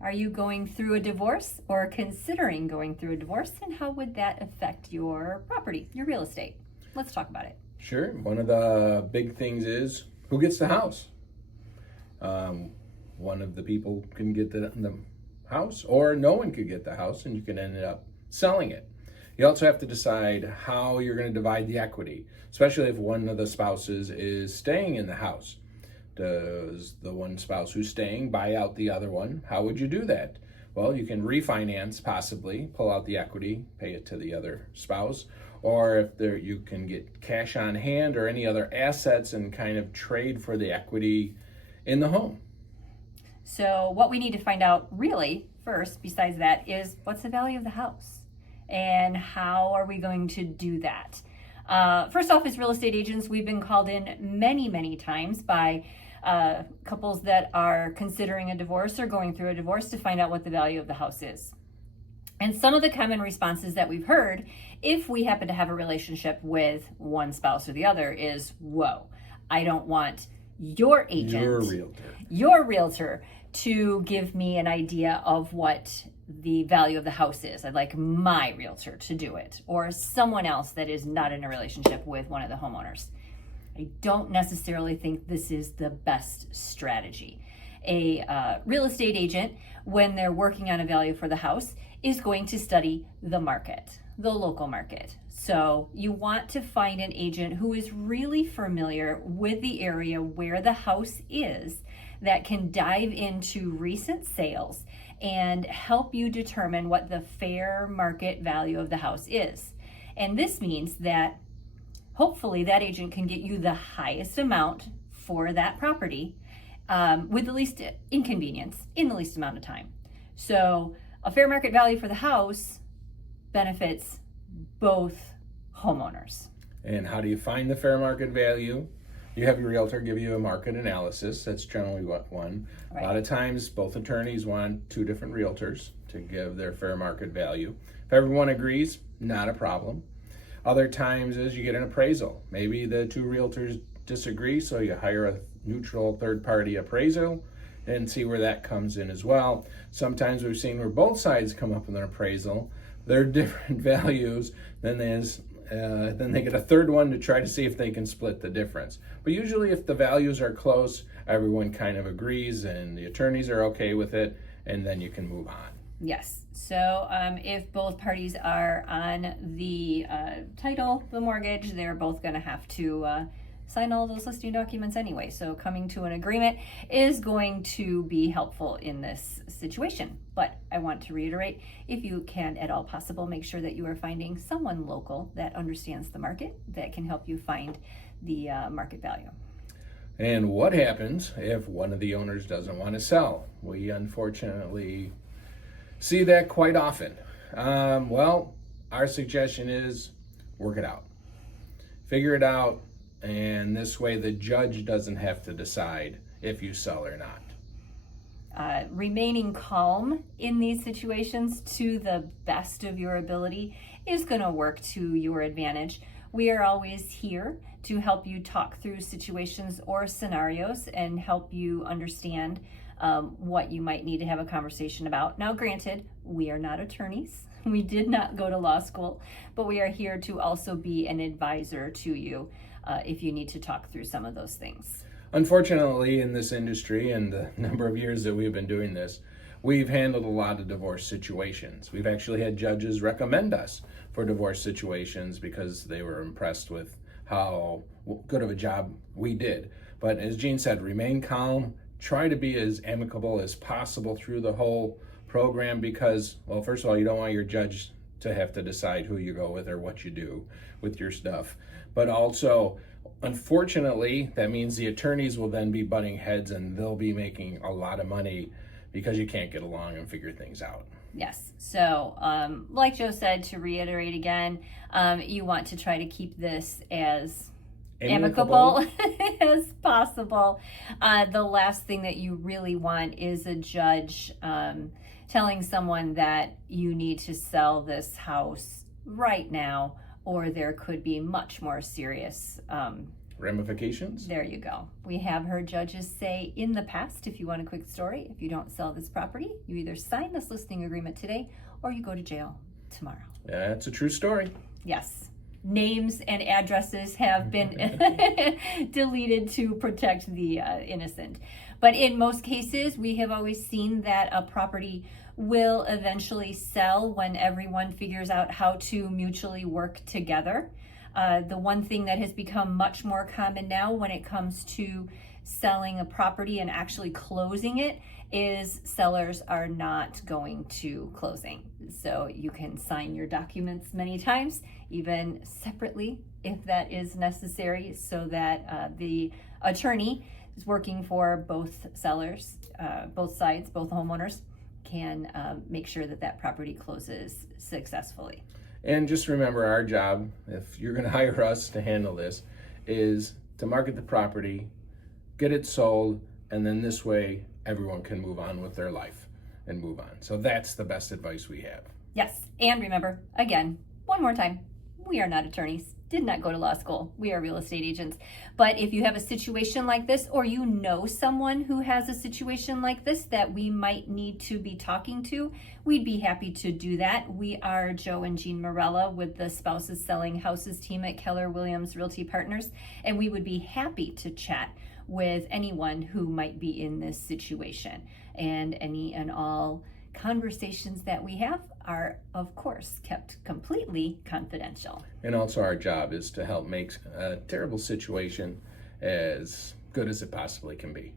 Are you going through a divorce or considering going through a divorce? And how would that affect your property, your real estate? Let's talk about it. Sure. One of the big things is who gets the house. One of the people can get the house, or no one could get the house, and you can end up selling it. You also have to decide how you're going to divide the equity, especially if one of the spouses is staying in the house. Does the one spouse who's staying buy out the other one? How would you do that? Well, you can refinance, possibly pull out the equity, pay it to the other spouse, or if you can get cash on hand or any other assets and kind of trade for the equity in the home. So what we need to find out really first, besides that, is what's the value of the house and how are we going to do that? First off, as real estate agents, we've been called in many, many times by couples that are considering a divorce or going through a divorce to find out what the value of the house is. And some of the common responses that we've heard, if we happen to have a relationship with one spouse or the other, is, whoa, I don't want your agent, your realtor, to give me an idea of what the value of the house is. I'd like my realtor to do it, or someone else that is not in a relationship with one of the homeowners. I don't necessarily think this is the best strategy. A real estate agent, when they're working on a value for the house, is going to study the market, the local market. So you want to find an agent who is really familiar with the area where the house is, that can dive into recent sales and help you determine what the fair market value of the house is. And this means that hopefully that agent can get you the highest amount for that property with the least inconvenience in the least amount of time. So a fair market value for the house benefits both homeowners. And how do you find the fair market value? You have your realtor give you a market analysis. That's generally what one. Right. A lot of times both attorneys want two different realtors to give their fair market value. If everyone agrees, not a problem. Other times is you get an appraisal. Maybe the two realtors disagree, so you hire a neutral third-party appraisal and see where that comes in as well. Sometimes we've seen where both sides come up with an appraisal. They're different values, then they get a third one to try to see if they can split the difference. But usually if the values are close, everyone kind of agrees and the attorneys are okay with it, and then you can move on. Yes. So if both parties are on the title, the mortgage, they're both going to have to sign all those listing documents anyway. So coming to an agreement is going to be helpful in this situation. But I want to reiterate, if you can at all possible, make sure that you are finding someone local that understands the market, that can help you find the market value. And what happens if one of the owners doesn't want to sell? We unfortunately see that quite often. Well, our suggestion is work it out. Figure it out, and this way the judge doesn't have to decide if you sell or not. Remaining calm in these situations to the best of your ability is going to work to your advantage. We are always here to help you talk through situations or scenarios and help you understand what you might need to have a conversation about. Now, granted, we are not attorneys. We did not go to law school, but we are here to also be an advisor to you if you need to talk through some of those things. Unfortunately, in this industry and the number of years that we've been doing this, we've handled a lot of divorce situations. We've actually had judges recommend us for divorce situations because they were impressed with how good of a job we did. But as Jean said, remain calm, try to be as amicable as possible through the whole program because, well, first of all, you don't want your judge to have to decide who you go with or what you do with your stuff. But also, unfortunately, that means the attorneys will then be butting heads and they'll be making a lot of money because you can't get along and figure things out. Yes. So, like Joe said, to reiterate again, you want to try to keep this as amicable as possible. The last thing that you really want is a judge telling someone that you need to sell this house right now, or there could be much more serious ramifications? There you go. We have heard judges say in the past, if you want a quick story, if you don't sell this property, you either sign this listing agreement today or you go to jail tomorrow. That's a true story. Yes. Names and addresses have been deleted to protect the innocent. But in most cases, we have always seen that a property will eventually sell when everyone figures out how to mutually work together. The one thing that has become much more common now when it comes to selling a property and actually closing it is sellers are not going to closing. So you can sign your documents many times, even separately if that is necessary, so that the attorney is working for both sellers, both sides, both homeowners, can make sure that that property closes successfully. And just remember, our job, if you're going to hire us to handle this, is to market the property, get it sold, and then this way everyone can move on with their life and move on. So that's the best advice we have. Yes, and remember, again, one more time, we are not attorneys, did not go to law school. We are real estate agents. But if you have a situation like this, or you know someone who has a situation like this that we might need to be talking to, we'd be happy to do that. We are Joe and Jean Morella with the Spouses Selling Houses team at Keller Williams Realty Partners, and we would be happy to chat with anyone who might be in this situation. And any and all conversations that we have are, of course, kept completely confidential. And also our job is to help make a terrible situation as good as it possibly can be.